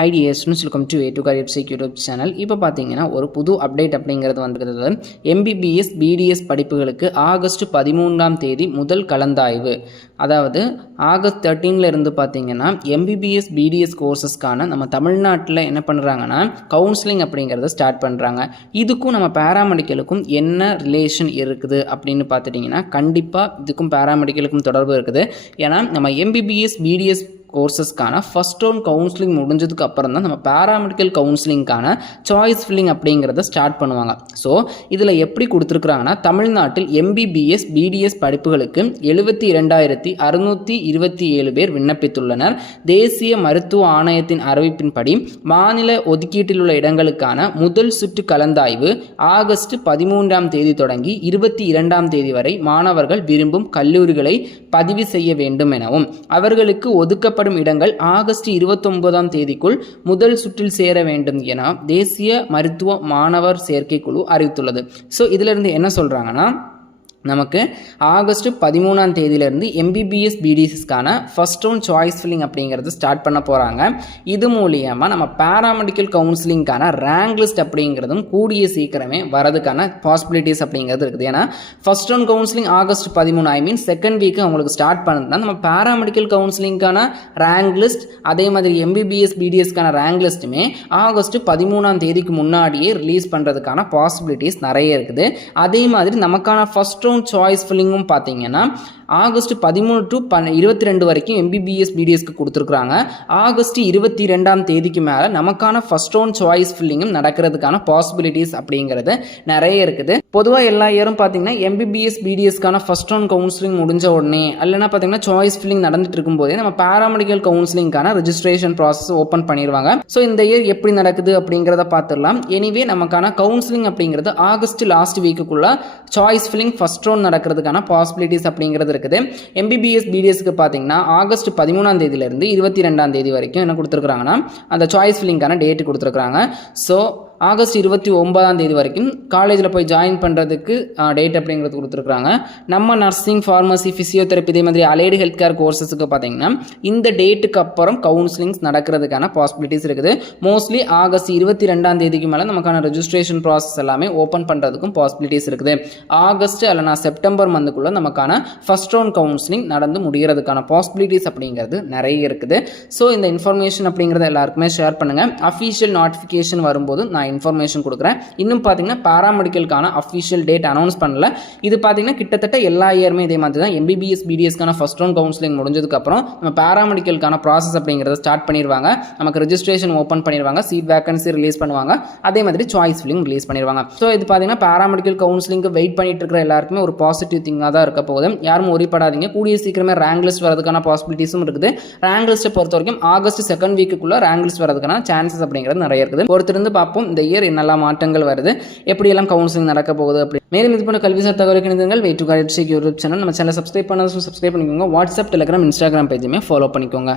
Hi dear students, welcome to A2 Career Psych YouTube channel. இப்போ பார்த்தீங்கன்னா ஒரு புது அப்டேட் அப்படிங்கிறது வந்திருக்கிறது. MBBS BDS படிப்புகளுக்கு ஆகஸ்ட் 13ஆம் தேதி முதல் கலந்தாய்வு, அதாவது ஆகஸ்ட் 13ல இருந்து பார்த்தீங்கன்னா MBBS BDS கோர்சஸ்க்கான நம்ம தமிழ்நாட்டில் என்ன பண்ணுறாங்கன்னா கவுன்சிலிங் அப்படிங்கிறத ஸ்டார்ட் பண்ணுறாங்க. இதுக்கும் நம்ம பேராமெடிக்கலுக்கும் என்ன ரிலேஷன் இருக்குது அப்படின்னு பார்த்துட்டிங்கன்னா கண்டிப்பாக இதுக்கும் பேராமெடிக்கலுக்கும் தொடர்பு இருக்குது. ஏன்னா நம்ம MBBS BDS கோர்சஸ்க்கான ஃபஸ்ட் ரவுண்ட் கவுன்சிலிங் முடிஞ்சதுக்கு அப்புறம் தான் நம்ம பேராமெடிக்கல் கவுன்சிலிங்கான சாய்ஸ் ஃபில்லிங் அப்படிங்கிறத ஸ்டார்ட் பண்ணுவாங்க. ஸோ இதில் எப்படி கொடுத்துருக்குறாங்கன்னா தமிழ்நாட்டில் MBBS BDS படிப்புகளுக்கு 72,627 பேர் விண்ணப்பித்துள்ளனர். தேசிய மருத்துவ ஆணையத்தின் அறிவிப்பின்படி மாநில ஒதுக்கீட்டில் உள்ள இடங்களுக்கான முதல் சுற்று கலந்தாய்வு ஆகஸ்ட் 13ஆம் தேதி தொடங்கி 22ஆம் தேதி வரை மாணவர்கள் விரும்பும் கல்லூரிகளை பதிவு செய்ய வேண்டும் எனவும் அவர்களுக்கு ஒதுக்கப்பட்ட இடங்கள் ஆகஸ்ட் 29ஆம் தேதிக்குள் முதல் சுற்றில் சேர வேண்டும் என தேசிய மருத்துவ மாணவர் சேர்க்கை குழு அறிவித்துள்ளது. ஸோ இதிலிருந்து என்ன சொல்றாங்கன்னா நமக்கு ஆகஸ்ட் 13ஆம் தேதியிலிருந்து MBBS BDSக்கான ஃபர்ஸ்ட் ரவுண்ட் சாய்ஸ் ஃபில்லிங் அப்படிங்கிறது ஸ்டார்ட் பண்ண போகிறாங்க. இது மூலியமாக நம்ம பேராமெடிக்கல் கவுன்சிலிங்கான ரேங்க் லிஸ்ட் அப்படிங்கிறதும் கூடிய சீக்கிரமே வரதுக்கான பாசிபிலிட்டிஸ் அப்படிங்கிறது இருக்குது. ஏன்னா ஃபர்ஸ்ட் ரவுண்ட் கவுன்சிலிங் ஆகஸ்ட் 13, ஐ மீன் செகண்ட் வீக் அவங்களுக்கு ஸ்டார்ட் பண்ணுறதுனா நம்ம பேராமெடிக்கல் கவுன்சிலிங்கான ரேங்க் லிஸ்ட், அதே மாதிரி MBBS BDSக்கான ரேங்க் லிஸ்ட்டுமே ஆகஸ்ட் 13ஆம் தேதிக்கு முன்னாடியே ரிலீஸ் பண்ணுறதுக்கான பாசிபிலிட்டிஸ் நிறைய இருக்குது. அதே மாதிரி நமக்கான ஃபர்ஸ்ட் சாய்ஸ் ஃபில்லிங்கும் பார்த்தீங்கன்னா ஆகஸ்ட் 13 to 22 வரைக்கும் MBBS BDSக்கு கொடுத்துருக்குறாங்க. ஆகஸ்ட் 22ஆம் தேதிக்கு மேலே நமக்கான ஃபர்ஸ்ட் ரவுண்ட் சாய்ஸ் ஃபில்லிங்கும் நடக்கிறதுக்கான பாசிபிலிட்டிஸ் அப்படிங்கிறது நிறைய இருக்குது. பொதுவாக எல்லா இயரும் பார்த்தீங்கன்னா MBBS BDSக்கான ஃபர்ஸ்ட் ரவுண்ட் கவுன்சிலிங் முடிஞ்ச உடனே இல்லைன்னா பார்த்தீங்கன்னா சாய்ஸ் ஃபில்லிங் நடந்துட்டு இருக்கும்போதே நம்ம பேராமெடிக்கல் கவுன்சிலிங்கான ரெஜிஸ்ட்ரேஷன் ப்ராசஸ் ஓப்பன் பண்ணிடுவாங்க. ஸோ இந்த இயர் எப்படி நடக்குது அப்படிங்கிறத பார்த்துடலாம். எனிவே நமக்கான கவுன்சிலிங் அப்படிங்கிறது ஆகஸ்ட் லாஸ்ட் வீக்குக்குள்ள சாய்ஸ் ஃபில்லிங் ஃபர்ஸ்ட் ரவுண்ட் நடக்கிறதுக்கான பாசிபிலிட்டிஸ் அப்படிங்கிறது இருக்குது. MBBS BDSக்கு பார்த்தீங்கன்னா ஆகஸ்ட் 13ஆம் தேதியிலிருந்து 22ஆம் தேதி வரைக்கும் என்ன கொடுத்துருக்காங்கன்னா அந்த சாய்ஸ் ஃபில்லிங்கான டேட் கொடுத்துருக்காங்க. ஸோ ஆகஸ்ட் 29ஆம் தேதி வரைக்கும் காலேஜில் போய் ஜாயின் பண்ணுறதுக்கு டேட் அப்படிங்கிறது கொடுத்துருக்குறாங்க. நம்ம நர்சிங், ஃபார்மசி, ஃபிசியோதெரப்பி, இதே மாதிரி அலைடு ஹெல்த் கேர் கோர்சஸுக்கு பார்த்தீங்கன்னா இந்த டேட்டுக்கு அப்புறம் கவுன்சிலிங்ஸ் நடக்கிறதுக்கான பாசிபிலிட்டிஸ் இருக்குது. மோஸ்ட்லி ஆகஸ்ட் 22ஆம் தேதிக்கு மேலே நமக்கான ரெஜிஸ்ட்ரேஷன் ப்ராசஸ் எல்லாமே ஓப்பன் பண்ணுறதுக்கும் பாசிபிலிட்டிஸ் இருக்குது. ஆகஸ்ட் அல்லனா செப்டம்பர் மந்த்துக்குள்ளே நமக்கான ஃபர்ஸ்ட் ரவுண்ட் கவுன்சிலிங் நடந்து முடிகிறதுக்கான பாசிபிலிட்டிஸ் அப்படிங்கிறது நிறைய இருக்குது. ஸோ இந்த இன்ஃபர்மேஷன் அப்படிங்கிறத எல்லாருக்குமே ஷேர் பண்ணுங்கள். அஃபீஷியல் நோட்டிஃபிகேஷன் வரும்போது நான் இன்ஃபர்மேஷன் கொடுக்குறேன். இன்னும் பார்த்தீங்கன்னா பேராமெடிக்கலுக்கான அஃபிஷியல் டேட் அனௌன்ஸ் பண்ணல. இது பார்த்தீங்கன்னா கிட்டத்தட்ட எல்லா இயருமே இதே மாதிரி தான் MBBS BDSக்கான ஃபர்ஸ்ட் ரவுண்ட் கவுன்சிலிங் முடிஞ்சதுக்கப்புறம் நம்ம பேராமெடிக்கலுக்கான ப்ராசஸ் அப்படிங்கிறத ஸ்டார்ட் பண்ணிடுவாங்க. நமக்கு ரெஜிஸ்ட்ரேஷன் ஓப்பன் பண்ணிடுவாங்க, சீட் வேகன்சி ரிலீஸ் பண்ணுவாங்க, அதே மாதிரி சாய்ஸ் ஃபில்லிங் ரிலீஸ் பண்ணிடுவாங்க. ஸோ இது பார்த்தீங்கன்னா பேராமெடிக்கல் கவுன்சிலிங்க்கு வெயிட் பண்ணிட்டு இருக்கிற எல்லாருக்குமே ஒரு பாசிட்டிவ் திங்காக தான் இருக்க போகுது. யாரும் ஒரிப்படாதீங்க. கூடிய சீக்கிரமே ரேங்க் லிஸ்ட் வரதுக்கான பாசிபிலிட்டிஸும் இருக்குது. ரேங்க் லிஸ்ட்டை பொறுத்த வரைக்கும் ஆகஸ்ட் செகண்ட் வீக்குள்ள ரேங்க் லிஸ்ட் வரதுக்கான சான்சஸ் அப்படிங்கிறது நிறைய இருக்குது. பொறுத்திருந்து பார்ப்போம் இந்த இயர் என்னெல்லாம் மாற்றங்கள் வருது, எப்படியெல்லாம் கவுன்சிலிங் நடக்க போகுது அப்படி. மேலும் இது போன்ற கல்வி சார் தகவலுக்கு இணைந்தீர்கள். A2 Career Psych YouTube channel நம்ம சேனல் சப்ஸ்கிரைப் பண்ணிக்கோங்க. வாட்ஸ்அப், டெலிகிராம், இன்ஸ்டாகிராம் பேஜுமே ஃபாலோ பண்ணிக்கோங்க.